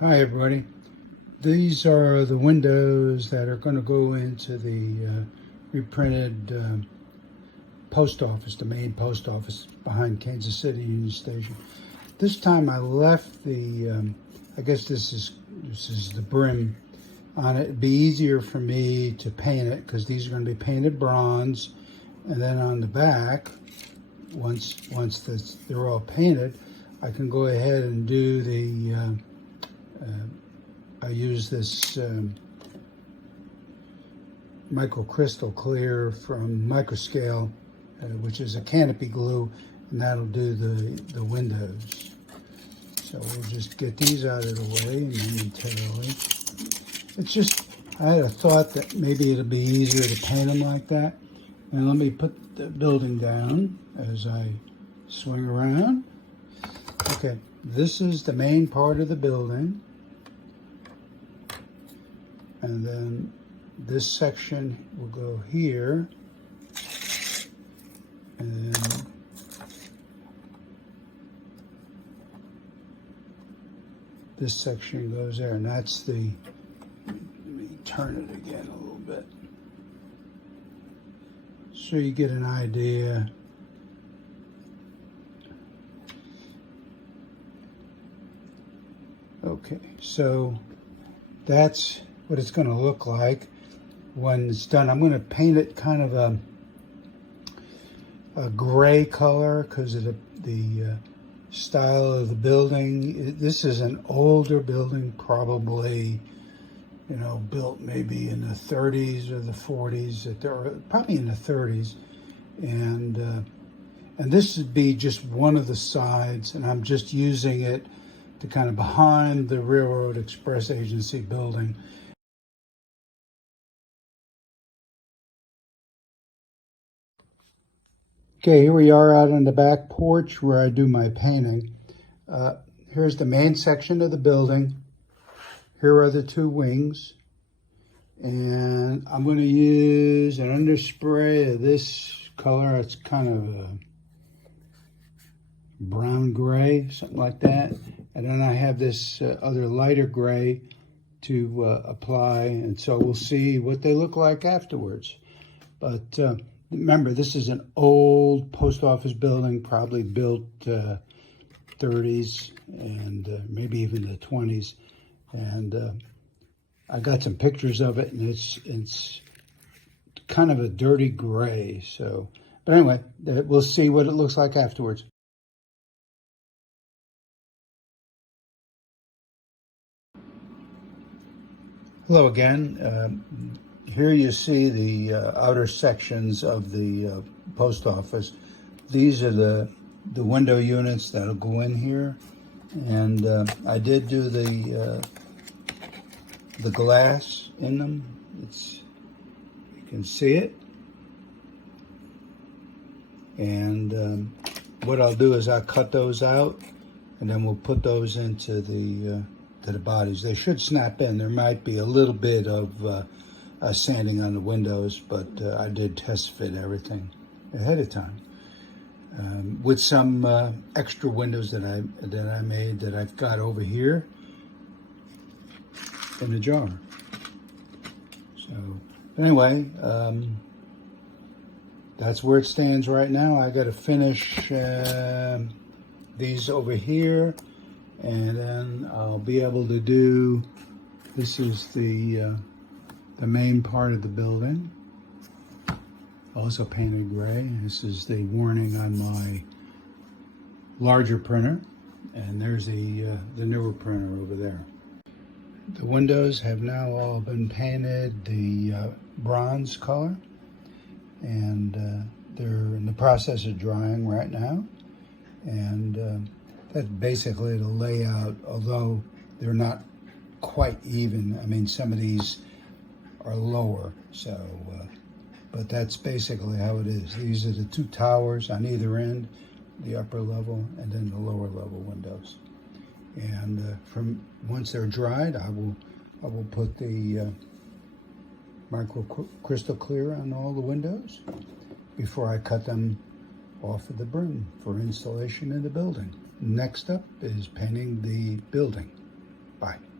Hi everybody. These are the windows that are going to go into the reprinted post office, the main post office behind Kansas City Union Station. This time I left the, I guess this is the brim on it. It'd be easier for me to paint it because these are going to be painted bronze, and then on the back, once they're all painted, I can go ahead and do the I use this microcrystal clear from Microscale, which is a canopy glue, and that'll do the windows. So we'll just get these out of the way momentarily. It's just, I had a thought that maybe it'll be easier to paint them like that. And let me put the building down as I swing around. Okay, this is the main part of the building. And then this section will go here. And then this section goes there. And that's the, let me turn it again a little bit, so you get an idea. Okay, so that's what it's going to look like when it's done. I'm going to paint it kind of a gray color because of the style of the building. This is an older building, probably, you know, built maybe in the 30s or the 40s, probably in the 30s. And this would be just one of the sides, and I'm just using it to kind of behind the Railroad Express Agency building. Okay, here we are out on the back porch where I do my painting. Here's the main section of the building. Here are the two wings. And I'm going to use an underspray of this color. It's kind of a brown gray, something like that. And then I have this other lighter gray to apply. And so we'll see what they look like afterwards. But remember, this is an old post office building, probably built 30s and maybe even the 20s. And I got some pictures of it, and it's kind of a dirty gray. So, but anyway, we'll see what it looks like afterwards. Hello again. Here you see the outer sections of the post office. These are the window units that'll go in here, and I did do the glass in them. You can see it, and what I'll do is I'll cut those out, and then we'll put those into the bodies. They should snap in. There might be a little bit of sanding on the windows, but I did test fit everything ahead of time with some extra windows that I made that I've got over here in the jar. So anyway, that's where it stands right now. I got to finish these over here, and then I'll be able to do. This is the main part of the building, also painted gray. This is the warning on my larger printer, and there's the newer printer over there. The windows have now all been painted the bronze color, and they're in the process of drying right now. And that's basically the layout, although they're not quite even. I mean, some of these are lower, so but that's basically how it is. These are the two towers on either end, the upper level and then the lower level windows. And from once they're dried, I will put the micro crystal clear on all the windows before I cut them off of the brim for installation in the building. Next up is painting the building. Bye.